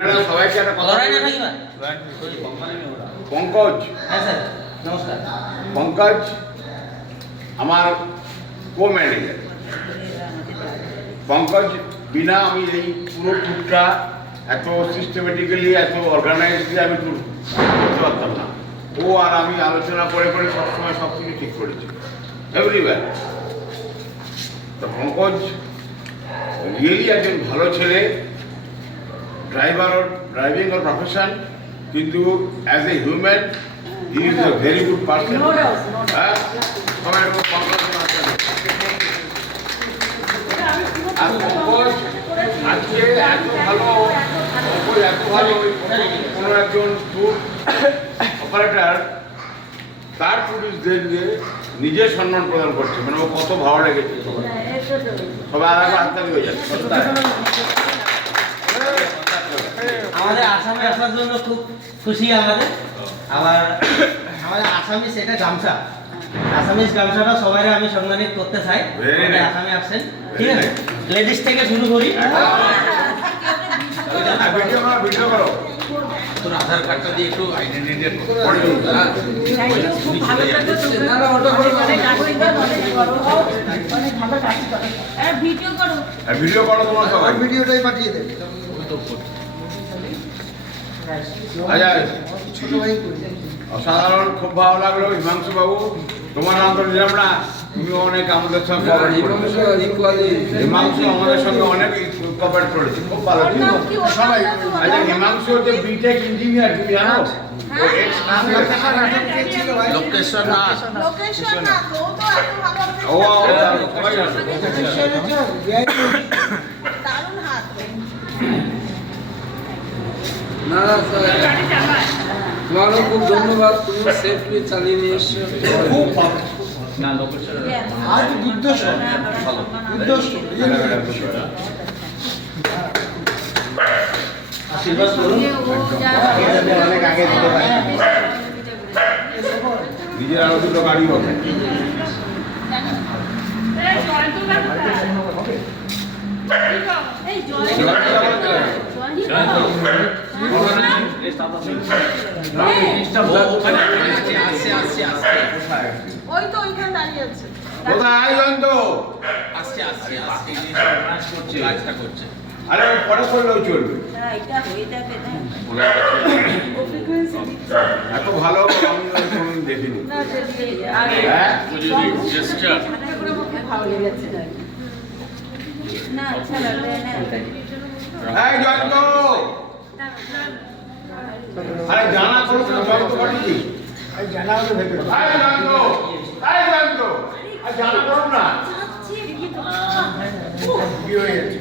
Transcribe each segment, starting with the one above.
সবাইকে একটা কথা পঙ্কজ, হ্যাঁ স্যার নমস্কার। পঙ্কজ আমার কো ম্যানেজার। পঙ্কজ বিনা আমি এই পুরো ট্যুরটা এত সিস্টেমেটিক্যালি এত অর্গানাইজলি আমি ট্যুর করতে পারতাম না। ও আর আমি আলোচনা করে করে সবসময় সব কিছু ঠিক করেছি এভরিওয়্যার। তো পঙ্কজ রিয়েলি একজন ভালো ছেলে, ড্রাইভিং ওর প্রফেশন, কিন্তু as a human he is a very good person. হ্যাঁ, সবাই একটু পঙ্কজ আর পঙ্কজ আজকে এত ভালো কোনো একজন ট্যুর অপারেটর তার ট্যুরিস্টদেরকে নিজের সম্মান প্রদান করছে, মানে ও কত ভালো লেগেছে। সবাই আর একবার হাততালি হয়ে যাচ্ছে। আমাদের আসামে আসার জন্য খুব খুশি আমাদের। আবার আমাদের আসামি সেটা গামছা, আসামিজ গামছাটা সবাই আমি সম্মানিত করতে চাই। আসামে আসছেন, ঠিক আছে? লেডিস থেকে শুরু করি। ভিডিও করো, তোর আধার কার্ডটা দিয়ে একটু আইডেন্টিটি ভিডিও করো তোমার সবাই। ভিডিওটাই পাঠিয়ে দেবে। আচ্ছা, ছোট ভাই করে অসাধারণ, খুব ভালো লাগলো হিমাংশু বাবু। তোমার নাম তো নিলাম না, তুমি অনেক আমাদের সঙ্গে হিমাংশু আমাদের সঙ্গে অনেক কপারেট করেছে, খুব ভালো ছিল সবাই। আচ্ছা, হিমাংশু হচ্ছে বিটেক ইঞ্জিনিয়ার, তুমি জানো? লোকেশন না ও সবাই জানো। না না তোমারও খুব ধন্যবাদ, তুমি সেফলি চালিয়ে নিয়ে এসছো। খুব ভালো। না লোকেশন আজ দুর্দশ দুর্দশ আশীর্বাদ করুন, অনেক আগে যেতে পারি। নিজের আরো দুটো গাড়ি হবে। কোথায় জয়ন্ত? আরে পরে করলেও চলবে। এত ভালো আমি কোনোদিন দেখিনি। হ্যাঁ, এই জয়ন্ত, আরে জানা করো তো, জয়ন্ত পাঠিয়েছি। জানা হলে ভেতরে এই জয়ন্ত, এই জয়ন্ত, আর জানা করো না। কি হয়ে গেছে?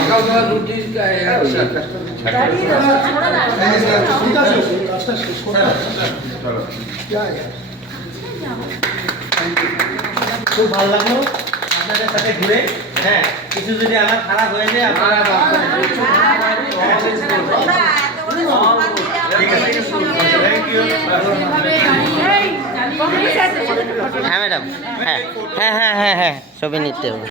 সকালবেলা রুটির গায়ে একসাথে। রাস্তা শেষ করে চলো। খুব ভালো লাগলো আপনাদের সাথে ঘুরে। হ্যাঁ, কিছু যদি আমার খারাপ হয়ে যায় আপনারা হ্যাঁ ম্যাডাম, হ্যাঁ হ্যাঁ হ্যাঁ হ্যাঁ হ্যাঁ ছবি নিতে হবে।